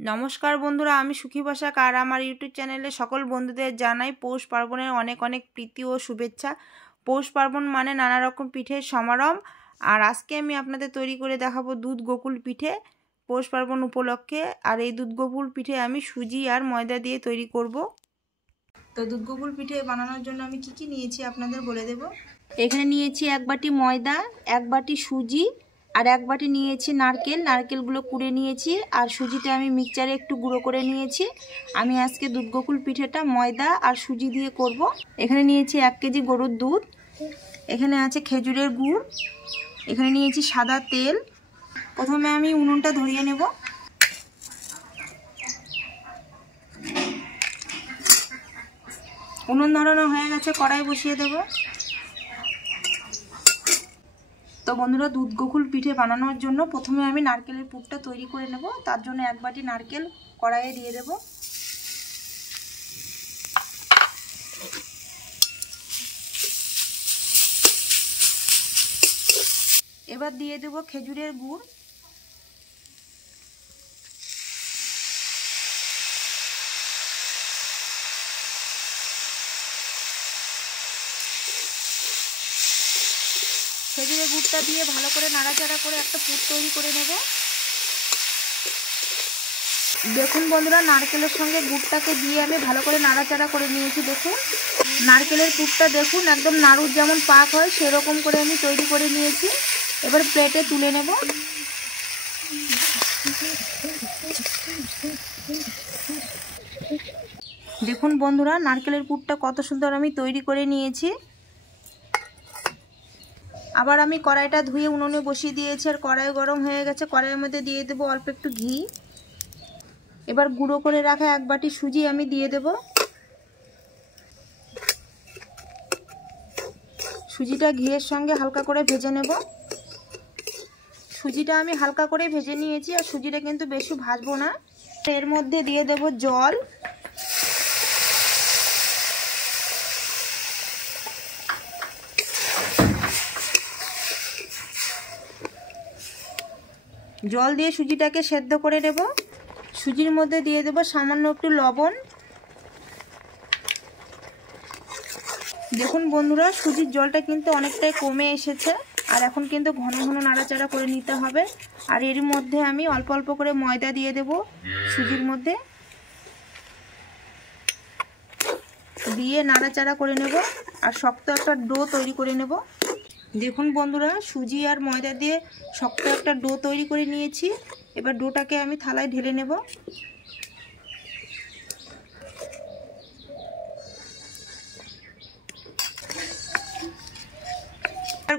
নমস্কার বন্ধুরা, আমি সুখী বসাক আর আমার ইউটিউব চ্যানেলে সকল বন্ধুদের জানাই পৌষ পার্বণের অনেক অনেক প্রীতি ও শুভেচ্ছা। পৌষ পার্বণ মানে নানা রকম পিঠের সমারোহ। আর আজকে আমি আপনাদের তৈরি করে দেখাবো দুধ গোকুল পিঠে পৌষ পার্বণ উপলক্ষে। আর এই দুধ গোকুল পিঠে আমি সুজি আর ময়দা দিয়ে তৈরি করব। তো দুধ গোকুল পিঠে বানানোর জন্য আমি কি নিয়েছি আপনাদের বলে দেব। এখানে নিয়েছি 1 বাটি ময়দা, 1 বাটি সুজি আর 1 বাটি নিয়েছি নারকেল। নারকেলগুলো কুড়ে নিয়েছি আর সুজিটা আমি মিক্সচারে একটু গুঁড়ো করে নিয়েছি। আমি আজকে দুধ গোকুল পিঠেটা ময়দা আর সুজি দিয়ে করব। এখানে নিয়েছি 1 কেজি গরুর দুধ, এখানে আছে খেজুরের গুড়, এখানে নিয়েছি সাদা তেল। প্রথমে আমি উনুনটা ধরিয়ে নেব। উনুন ধরানো হয়ে গেছে, কড়াই বসিয়ে দেব। তো বন্ধুরা, দুধ গোকুল পিঠে বানানোর জন্য প্রথমে আমি নারকেলের পুরটা তৈরি করে নেব। তার জন্য 1 বাটি নারকেল কড়াইয়ে দিয়ে দেব। এবার দিয়ে দেব খেজুরের গুড়, খেজুরের গুড়টা দিয়ে ভালো করে নাড়াচাড়া করে একটা পুর তৈরি করে নেব। দেখুন বন্ধুরা, নারকেলের সঙ্গে গুড়টাকে দিয়ে আমি ভালো করে নাড়াচাড়া করে নিয়েছি। দেখুন নারকেলের পুরটা দেখুন একদম নাড়ুর যেমন পাক হয় সেরকম করে আমি তৈরি করে নিয়েছি। এবার প্লেটে তুলে নেব। দেখুন বন্ধুরা, নারকেলের পুরটা কত সুন্দর আমি তৈরি করে নিয়েছি। আবার আমি কড়াইটা ধুয়ে উনুনে বসিয়ে দিয়েছি আর কড়াই গরম হয়ে গেছে। কড়াইয়ের মধ্যে দিয়ে দেবো অল্প একটু ঘি। এবার গুঁড়ো করে রাখা 1 বাটি সুজি আমি দিয়ে দেব। সুজিটা ঘিয়ের সঙ্গে হালকা করে ভেজে নেব। সুজিটা আমি হালকা করে ভেজে নিয়েছি আর সুজিটা কিন্তু বেশি ভাজবো না। এর মধ্যে দিয়ে দেব জল। জল দিয়ে সুজিটাকে সেদ্ধ করে নেব। সুজির মধ্যে দিয়ে দেব সামান্য একটু লবণ। দেখুন বন্ধুরা, সুজির জলটা কিন্তু অনেকটাই কমে এসেছে আর এখন কিন্তু ঘন ঘন নাড়াচাড়া করে নিতে হবে। আর এর মধ্যে আমি অল্প অল্প করে ময়দা দিয়ে দেব সুজির মধ্যে, দিয়ে নাড়াচাড়া করে নেব আর শক্ত একটা ডো তৈরি করে নেব। দেখুন বন্ধুরা, সুজি আর ময়দা দিয়ে শক্ত একটা ডো তৈরি করে নিয়েছি। এবার ডোটাকে আমি থালায় ঢেলে নেব।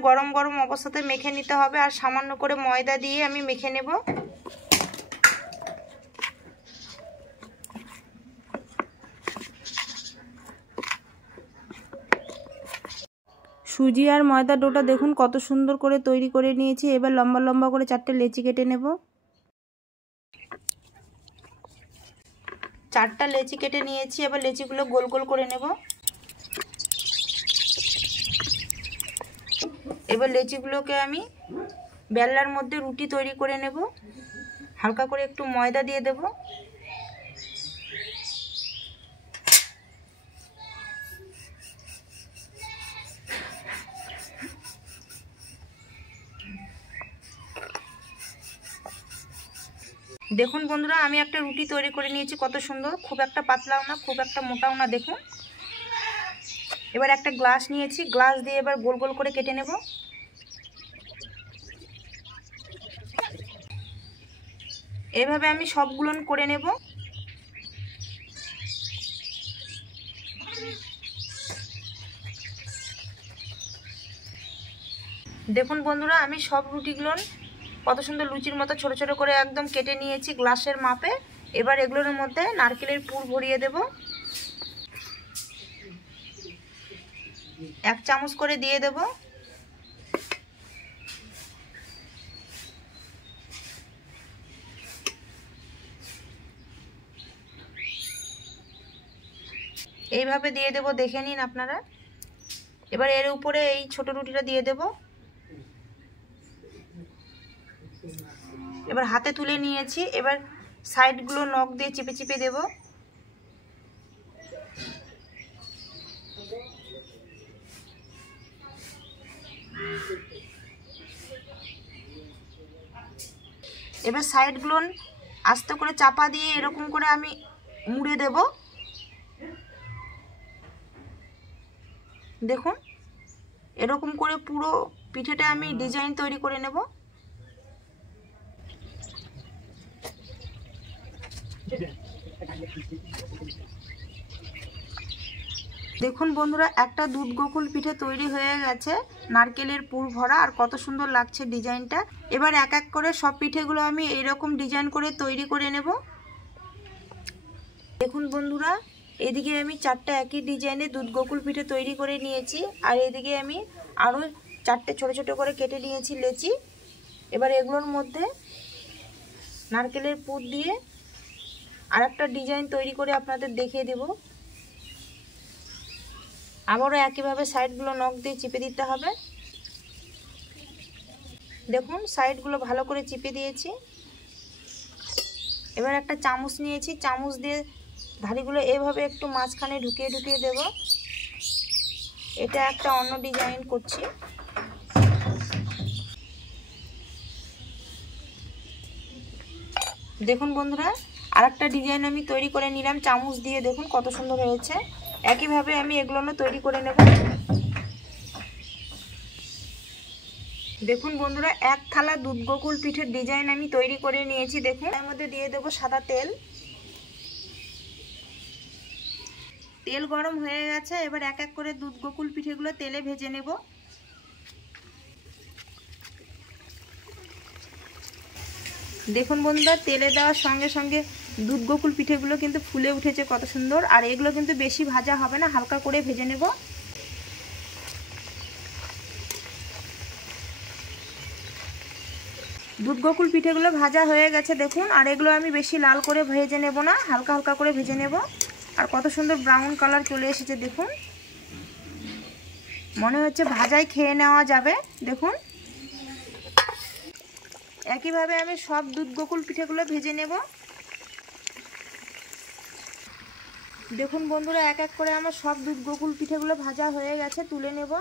গরম গরম অবস্থাতে মেখে নিতে হবে আর সামান্য করে ময়দা দিয়ে আমি মেখে নেব। সুজি আর ময়দা ডোটা দেখুন কত সুন্দর করে তৈরি করে নিয়েছি। এবার লম্বা লম্বা করে 4টে লেচি কেটে নেব। 4টা লেচি কেটে নিয়েছি। এবার লেচিগুলো গোল গোল করে নেব। এবার লেচিগুলোকে আমি বেলনার মধ্যে রুটি তৈরি করে নেব। হালকা করে একটু ময়দা দিয়ে দেব। দেখুন বন্ধুরা, আমি একটা রুটি তৈরি করে নিয়েছি কত সুন্দর, খুব একটা পাতলাও না খুব একটা মোটাও না। দেখুন এবার একটা গ্লাস নিয়েছি, গ্লাস দিয়ে এবার গোল গোল করে কেটে নেব। এভাবে আমি সবগুলো করে নেব। দেখুন বন্ধুরা, আমি সব রুটিগুলো কত সুন্দর লুচির মতো ছোট ছোট করে একদম কেটে নিয়েছি গ্লাসের মাপে। এবার এগুলোর মধ্যে নারকেলের পুর ভরিয়ে দেব। 1 চামচ করে দিয়ে দেব। এইভাবে দিয়ে দেব, দেখে নিন আপনারা। এবার এর উপরে এই ছোট রুটিটা দিয়ে দেব। এবার হাতে তুলে নিয়েছি। এবার সাইডগুলো নখ দিয়ে চেপে চেপে দেব। এবার সাইডগুলো আস্তে করে চাপা দিয়ে এরকম করে আমি মুড়ে দেব। দেখুন এরকম করে পুরো পিঠেটা আমি ডিজাইন তৈরি করে নেব। দেখুন বন্ধুরা, একটা দুধ গোকুল পিঠে তৈরি হয়ে গেছে, নারকেলের পুর ভরা, আর কত সুন্দর লাগছে ডিজাইনটা। এবার এক এক করে সব পিঠেগুলো আমি এইরকম ডিজাইন করে তৈরি করে নেব। দেখুন বন্ধুরা, এদিকে আমি 4টে একই ডিজাইনে দুধ গোকুল পিঠে তৈরি করে নিয়েছি, আর এদিকে আমি আরও 4টে ছোট ছোট করে কেটে নিয়েছি লেচি। এবার এগুলোর মধ্যে নারকেলের পুর দিয়ে আর একটা ডিজাইন তৈরি করে আপনাদের দেখিয়ে দেব। আবারও একইভাবে সাইডগুলো নখ দিয়ে চিপে দিতে হবে। দেখুন সাইডগুলো ভালো করে চিপে দিয়েছি। এবার একটা চামচ নিয়েছি, চামচ দিয়ে ধারিগুলো এভাবে একটু মাঝখানে ঢুকিয়ে ঢুকিয়ে দেব। এটা একটা অন্য ডিজাইন করছি। দেখুন বন্ধুরা, আরেকটা ডিজাইন আমি তৈরি করে নিলাম চামচ দিয়ে। দেখুন কত সুন্দর হয়েছে। একইভাবে আমি এগুলো তৈরি করে নেব। দেখুন বন্ধুরা, এক থালা দুধ গোকুল পিঠের ডিজাইন আমি তৈরি করে নিয়েছি। দেখুন এর মধ্যে দিয়ে দেব সাদা তেল। তেল গরম হয়ে গেছে। এবার এক এক করে দুধ গোকুল পিঠেগুলো তেলে ভেজে নেব। দেখুন বন্ধুরা, তেলে দেওয়ার সঙ্গে সঙ্গে দুধ গোকুল পিঠেগুলো কিন্তু ফুলে উঠেছে কত সুন্দর। আর এগুলো কিন্তু বেশি ভাজা হবে না, হালকা করে ভেজে নেব। দুধ গোকুল পিঠেগুলো ভাজা হয়ে গেছে দেখুন। আর এগুলো আমি বেশি লাল করে ভেজে নেব না, হালকা হালকা করে ভেজে নেব। আর কত সুন্দর ব্রাউন কালার চলে এসেছে দেখুন। মনে হচ্ছে ভাজাই খেয়ে নেওয়া যাবে। দেখুন একইভাবে আমি সব দুধ গোকুল পিঠেগুলো ভেজে নেব। দেখুন বন্ধুরা, এক এক করে আমার সব দুধ গোকুল পিঠেগুলো ভাজা হয়ে গেছে, তুলে নেব।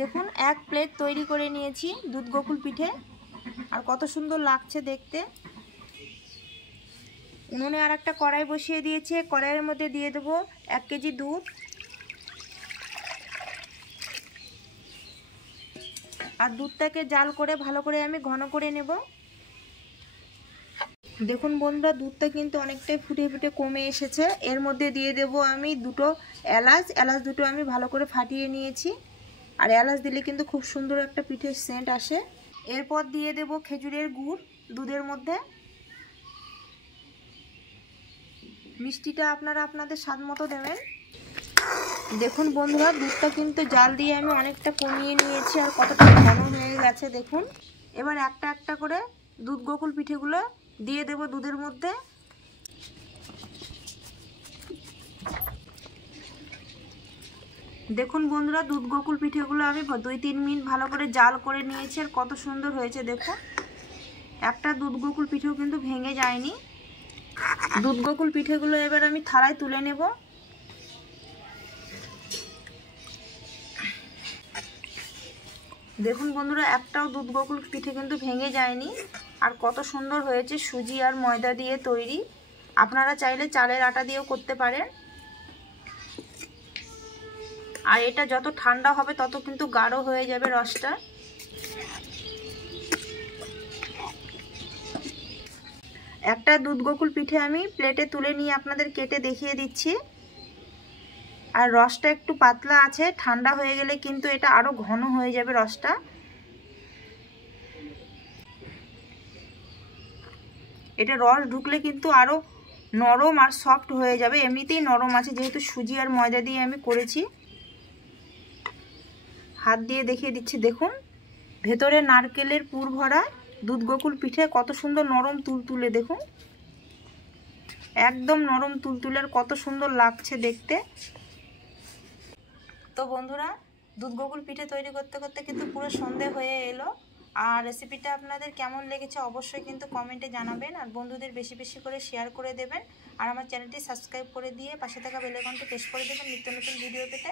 দেখুন এক প্লেট তৈরি করে নিয়েছি দুধ গোকুল পিঠে, আর কত সুন্দর লাগছে দেখতে। উনুনে আর একটা কড়াই বসিয়ে দিয়েছি। কড়াইয়ের মধ্যে দিয়ে দেব 1 কেজি দুধ। আর দুধটাকে জাল করে ভালো করে আমি ঘন করে নেব। দেখুন বন্ধুরা, দুধটা কিন্তু অনেকটাই ফুটে ফুটে কমে এসেছে। এর মধ্যে দিয়ে দেব আমি 2টো এলাচ। এলাচ দুটো আমি ভালো করে ফাটিয়ে নিয়েছি। আর এলাচ দিলে কিন্তু খুব সুন্দর একটা পিঠের সেন্ট আসে। এরপর দিয়ে দেব খেজুরের গুড় দুধের মধ্যে। মিষ্টিটা আপনারা আপনাদের স্বাদ মতো দেবেন। দেখুন বন্ধুরা, দুধটা কিন্তু জাল দিয়ে আমি অনেকটা কমিয়ে নিয়েছি, আর কতটা ঘন হয়ে গেছে দেখুন। এবার একটা একটা করে দুধ গোকুল পিঠেগুলো দিয়ে দেব দুধের মধ্যে। দেখুন বন্ধুরা, দুধ গোকুল পিঠেগুলো আমি 2-3 মিনিট ভালো করে জাল করে নিয়েছি, আর কত সুন্দর হয়েছে দেখুন। একটা দুধ গোকুল পিঠেও কিন্তু ভেঙে যায়নি। দুধ গোকুল পিঠেগুলো এবার আমি থালায় তুলে নেব। দেখুন বন্ধুরা, একটাও দুধ গোকুল পিঠে কিন্তু ভেঙে যায়নি, আর কত সুন্দর হয়েছে। সুজি আর ময়দা দিয়ে তৈরি। আপনারা চাইলে চালের আটা দিয়েও করতে পারেন। আর এটা যত ঠান্ডা হবে তত কিন্তু গাঢ় হয়ে যাবে রসটা। একটা দুধ গোকুল পিঠে আমি প্লেটে তুলে নিয়ে আপনাদের কেটে দেখিয়ে দিচ্ছি। আর রসটা একটু পাতলা আছে, ঠান্ডা হয়ে গেলে কিন্তু এটা আরো ঘন হয়ে যাবে রসটা। এটা রস ঢুকলে কিন্তু আরো নরম আর সফট হয়ে যাবে। এমনিতেই নরম আছে যেহেতু সুজি আর ময়দা দিয়ে আমি করেছি। হাত দিয়ে দেখিয়ে দিচ্ছি দেখুন, ভেতরে নারকেলের পুর ভরা দুধ গোকুল পিঠে কত সুন্দর নরম তুলতুলে। দেখুন একদম নরম তুলতুলের, কত সুন্দর লাগছে দেখতে। তো বন্ধুরা, দুধ গোকুল পিঠে তৈরি করতে করতে কিন্তু পুরো সন্ধে হয়ে এলো। আর রেসিপিটা আপনাদের কেমন লেগেছে অবশ্যই কিন্তু কমেন্টে জানাবেন, আর বন্ধুদের বেশি বেশি করে শেয়ার করে দেবেন, আর আমার চ্যানেলটি সাবস্ক্রাইব করে দিয়ে পাশে থাকা বেল আইকনটি প্রেস করে দেবেন নিত্য নতুন ভিডিও পেতে।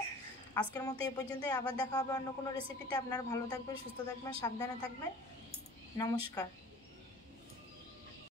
আজকের মতো এ পর্যন্তই, আবার দেখা হবে অন্য কোনো রেসিপিতে। আপনারা ভালো থাকবেন, সুস্থ থাকবেন, সাবধানে থাকবেন। নমস্কার।